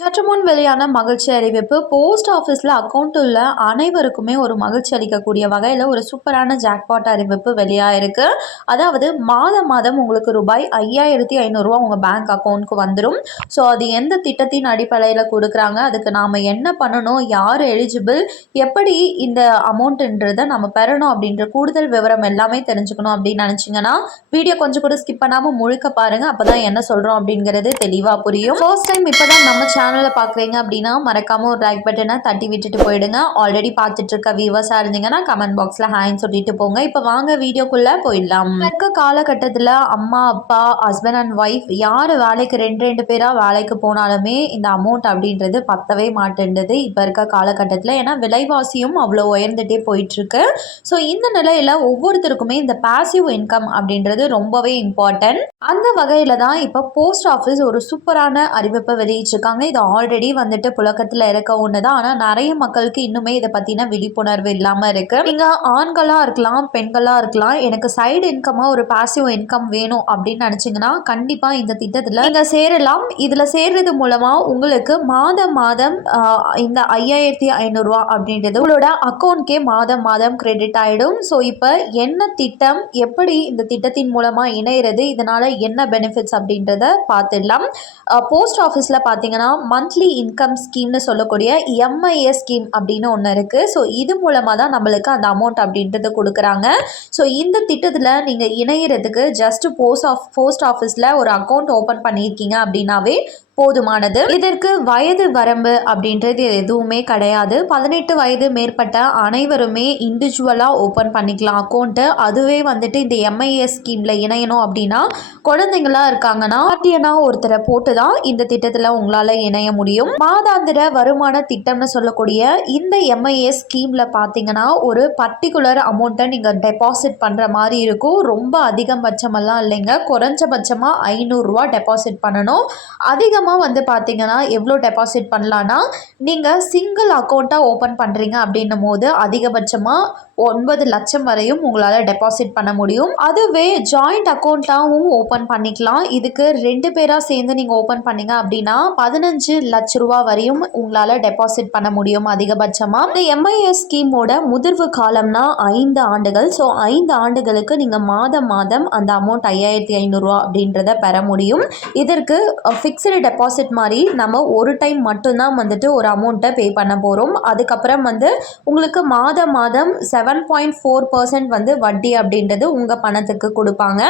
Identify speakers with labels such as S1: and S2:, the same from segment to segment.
S1: சற்று முன் வெளியான மகிழ்ச்சி அறிவிப்பு போஸ்ட் ஆஃபீஸில் அக்கௌண்ட் உள்ள அனைவருக்குமே ஒரு மகிழ்ச்சி அளிக்கக்கூடிய வகையில் ஒரு சூப்பரான ஜாக்பாட் அறிவிப்பு வெளியாயிருக்கு. அதாவது மாதம் மாதம் உங்களுக்கு ரூபாய் ஐயாயிரத்தி ஐநூறுரூவா உங்கள் பேங்க் அக்கௌண்ட்க்கு வந்துடும் ஸோ அது எந்த திட்டத்தின் அடிப்படையில் கொடுக்குறாங்க? அதுக்கு நாம் என்ன பண்ணணும்? யார் எலிஜிபிள் எப்படி இந்த அமௌண்ட்டுன்றதை நம்ம பெறணும்? அப்படின்ற கூடுதல் விவரம் எல்லாமே தெரிஞ்சுக்கணும் அப்படின்னு நினச்சிங்கன்னா வீடியோ கொஞ்சம் கூட ஸ்கிப் பண்ணாமல் முழுக்க பாருங்கள் அப்போ தான் என்ன சொல்கிறோம் அப்படிங்கிறது தெளிவாக புரியும். ஃபர்ஸ்ட் டைம் இப்போ தான் நம்ம சேனல் பார்க்குறீங்க அப்படின்னா மறக்காமல் ஒரு லைக் பட்டனை தட்டி விட்டுட்டு போயிடுங்க. ஆல்ரெடி பார்த்துட்டு இருக்க வியூவர்ஸாக இருந்தீங்கன்னா கமெண்ட் பாக்ஸில் ஹேண்ட் சொல்லிட்டு போங்க. இப்போ வாங்க வீடியோக்குள்ளே போயிடலாம். இருக்க காலகட்டத்தில் அம்மா அப்பா ஹஸ்பண்ட் அண்ட் ஒய்ஃப் யார் வேலைக்கு ரெண்டு ரெண்டு பேராக வேலைக்கு போனாலுமே இந்த அமௌண்ட் அப்படின்றது பத்தவே மாட்டேன்றது இப்போ இருக்க காலகட்டத்தில். ஏன்னா விலைவாசியும் அவ்வளோ உயர்ந்துட்டே போயிட்டுருக்கு. ஸோ இந்த நிலையில் ஒவ்வொருத்தருக்குமே இந்த பாசிவ் இன்கம் அப்படின்றது ரொம்பவே இம்பார்ட்டன்ட் அந்த வகையில் தான் இப்போ போஸ்ட் ஆஃபீஸ் ஒரு சூப்பரான அறிவிப்பை வெளியிட்டிருக்காங்க. இது ஆல்ரெடி வந்துட்டு புழக்கத்தில் இருக்க ஒன்று தான் ஆனால் நிறைய மக்களுக்கு இன்னுமே இதை பற்றின விழிப்புணர்வு இல்லாமல் இருக்குது நீங்கள் ஆண்களாக இருக்கலாம் பெண்களாக இருக்கலாம் எனக்கு சைடு இன்கமாக ஒரு பாசிவ் இன்கம் வேணும் அப்படின்னு நினச்சிங்கன்னா கண்டிப்பாக இந்த திட்டத்தில் நீங்கள் சேரலாம். இதில் சேர்றது மூலமாக உங்களுக்கு மாதம் மாதம் இந்த ஐயாயிரத்தி ஐநூறுரூவா அப்படின்றது உங்களோட அக்கௌண்ட்கே மாதம் மாதம் கிரெடிட் ஆகிடும் ஸோ இப்போ என்ன திட்டம் எப்படி இந்த திட்டத்தின் மூலமாக இணையிறது இதனால் என்ன பெனிஃபிட்ஸ் அப்படின்றத பார்த்துடலாம். போஸ்ட் ஆஃபீஸில் பார்த்தீங்கன்னா மந்த்லி இன்கம் ஸ்கீம்னு சொல்லக்கூடிய எம்ஐஎஸ் ஸ்கீம் அப்படின்னு ஒன்று இருக்குது ஸோ இது மூலமாக தான் நம்மளுக்கு அந்த அமௌண்ட் அப்படின்றது கொடுக்குறாங்க. ஸோ இந்த திட்டத்தில் நீங்கள் இணையிறதுக்கு ஜஸ்ட் போஸ்ட் ஆஃப் போஸ்ட் ஆஃபீஸில் ஒரு அக்கௌண்ட் ஓப்பன் பண்ணியிருக்கீங்க அப்படின்னாவே போதுமானது. இதற்கு வயது வரம்பு அப்படின்றது எதுவுமே கிடையாது. பதினெட்டு வயது மேற்பட்ட அனைவருமே இண்டிவிஜுவலாக ஓப்பன் பண்ணிக்கலாம். அக்கௌண்ட்டு அதுவே வந்துட்டு இந்த எம்ஐஎஸ் ஸ்கீமில் இணையணும் அப்படின்னா குழந்தைங்களா இருக்காங்கன்னா பாட்டியனா ஒருத்தரை போட்டு தான் இந்த திட்டத்தில் உங்களால் இணைய முடியும். மாதாந்திர வருமான திட்டம்னு சொல்லக்கூடிய இந்த எம்ஐஎஸ் ஸ்கீமில் பார்த்தீங்கன்னா ஒரு பர்டிகுலர் அமௌண்ட்டை நீங்கள் டெபாசிட் பண்ணுற மாதிரி இருக்கும். ரொம்ப அதிகபட்சமெல்லாம் இல்லைங்க. குறைஞ்சபட்சமாக ஐநூறுரூவா டெபாசிட் பண்ணணும். அதிகமாக வந்து பார்த்தீங்கன்னா எவ்வளோ டெபாசிட் பண்ணலான்னா நீங்கள் சிங்கிள் அக்கௌண்ட்டாக ஓப்பன் பண்ணுறீங்க அப்படின்னும் போது அதிகபட்சமாக ஒன்பது லட்சம் வரையும் உங்களால் டெபாசிட் பண்ண முடியும். அதுவே ஜாயிண்ட் அக்கௌண்ட்டாகவும் ஓப்பன் பண்ணிக்கலாம். இதுக்கு ரெண்டு பேராக சேர்ந்து நீங்கள் ஓப்பன் பண்ணீங்க அப்படின்னா பதினஞ்சு லட்ச ரூபா வரையும் உங்களால் டெபாசிட் பண்ண முடியும் அதிகபட்சமாக இந்த எம்ஐஎஸ் ஸ்கீமோட முதிர்வு காலம்னா ஐந்து ஆண்டுகள். ஸோ ஐந்து ஆண்டுகளுக்கு நீங்கள் மாதம் மாதம் அந்த அமௌண்ட் ஐயாயிரத்தி ஐநூறுரூவா அப்படின்றத பெற முடியும். இதற்கு ஃபிக்ஸ்டு டெபாசிட் மாதிரி நம்ம ஒரு டைம் மட்டும்தான் வந்துட்டு ஒரு அமௌண்ட்டை பே பண்ண போகிறோம் அதுக்கப்புறம் வந்து உங்களுக்கு மாதம் மாதம் செவன் பாயிண்ட் ஃபோர் பர்சன்ட் வந்து வட்டி அப்படின்றது உங்கள் பணத்துக்கு கொடுப்பாங்க.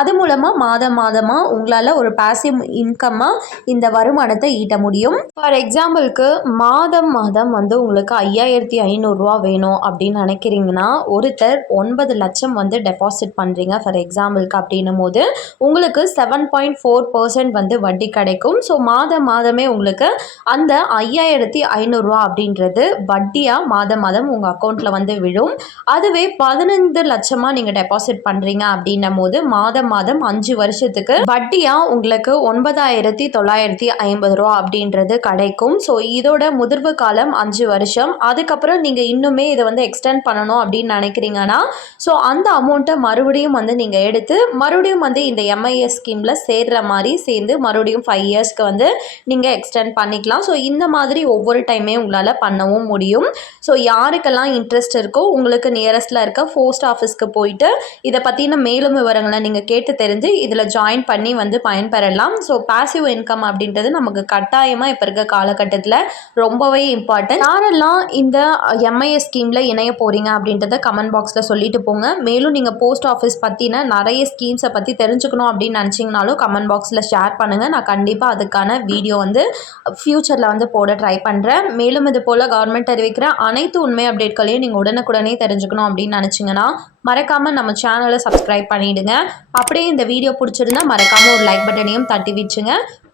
S1: அது மூலமாக மாதம் மாதமாக உங்களால் ஒரு பாசிவ் இன்கம்மாக இந்த வருமானத்தை ஈட்ட முடியும். ஃபார் எக்ஸாம்பிளுக்கு மாதம் மாதம் வந்து உங்களுக்கு ஐயாயிரத்தி ஐநூறுரூவா வேணும் அப்படின்னு நினைக்கிறீங்கன்னா ஒருத்தர் ஒன்பது லட்சம் வந்து டெபாசிட் பண்ணுறீங்க ஃபார் எக்ஸாம்பிளுக்கு அப்படின்னும் போது உங்களுக்கு செவன் பாயிண்ட் ஃபோர் பர்சன்ட் வந்து வட்டி கிடைக்கும். ஸோ மாதம் மாதமே உங்களுக்கு அந்த ஐயாயிரத்தி ஐநூறுரூவா அப்படின்றது வட்டியாக மாதம் மாதம் உங்கள் அக்கௌண்ட்டில் வந்து விழும். அதுவே பதினைந்து லட்சமாக நீங்கள் டெபாசிட் பண்ணுறீங்க அப்படின்னும் போது மாதம் மாதம் அஞ்சு வருஷத்துக்கு வட்டியாக உங்களுக்கு ஒன்பதாயிரத்தி தொள்ளாயிரத்தி ஐம்பது ரூபா அப்படின்றது கிடைக்கும். ஸோ இதோட முதிர்வு காலம் அஞ்சு வருஷம். அதுக்கப்புறம் நீங்கள் இன்னுமே இதை வந்து எக்ஸ்டெண்ட் பண்ணணும் அப்படின்னு நினைக்கிறீங்கன்னா ஸோ அந்த அமௌண்ட்டை மறுபடியும் வந்து நீங்கள் எடுத்து மறுபடியும் வந்து இந்த எம்ஐஎஸ் ஸ்கீமில் சேர்கிற மாதிரி சேர்ந்து மறுபடியும் ஃபைவ் இயர்ஸ்க்கு வந்து நீங்கள் எக்ஸ்டெண்ட் பண்ணிக்கலாம். ஸோ இந்த மாதிரி ஒவ்வொரு டைமே உங்களால் பண்ணவும் முடியும். ஸோ யாருக்கெல்லாம் இன்ட்ரெஸ்ட் இருக்கோ உங்களுக்கு நியரஸ்ட்டில் இருக்க போஸ்ட் ஆஃபீஸ்க்கு போயிட்டு இதை பற்றின மேலும் விவரங்களை நீங்கள் கேட்டு தெரிஞ்சு இதில் ஜாயின் பண்ணி வந்து பயன்பெறலாம். ஸோ பாசிவ் இன்கம் அப்படின்றது நமக்கு கட்டாயமாக இப்போ இருக்க காலகட்டத்தில் ரொம்பவே இம்பார்ட்டன்ட் யாரெல்லாம் இந்த எம்ஐஎஸ் ஸ்கீமில் இணைய போகிறீங்க அப்படின்றத கமெண்ட் பாக்ஸில் சொல்லிட்டு போங்க. மேலும் நீங்கள் போஸ்ட் ஆஃபீஸ் பற்றின நிறைய ஸ்கீம்ஸை பற்றி தெரிஞ்சுக்கணும் அப்படின்னு நினச்சிங்கனாலும் கமெண்ட் பாக்ஸில் ஷேர் பண்ணுங்கள் நான் கண்டிப்பாக அதுக்கான வீடியோ வந்து ஃப்யூச்சரில் வந்து போட ட்ரை பண்ணுறேன் மேலும் இது போல் கவர்மெண்ட் அறிவிக்கிற அனைத்து உண்மை அப்டேட்களையும் நீங்கள் உடனுக்குடனே தெரிஞ்சுக்கணும் அப்படின்னு நினச்சிங்கன்னா மறக்காமல் நம்ம சேனலை சப்ஸ்கிரைப் பண்ணிவிடுங்க அப்படியே இந்த வீடியோ பிடிச்சிருந்தா மறக்காமல் ஒரு லைக் பட்டனையும் தட்டி வச்சுங்க.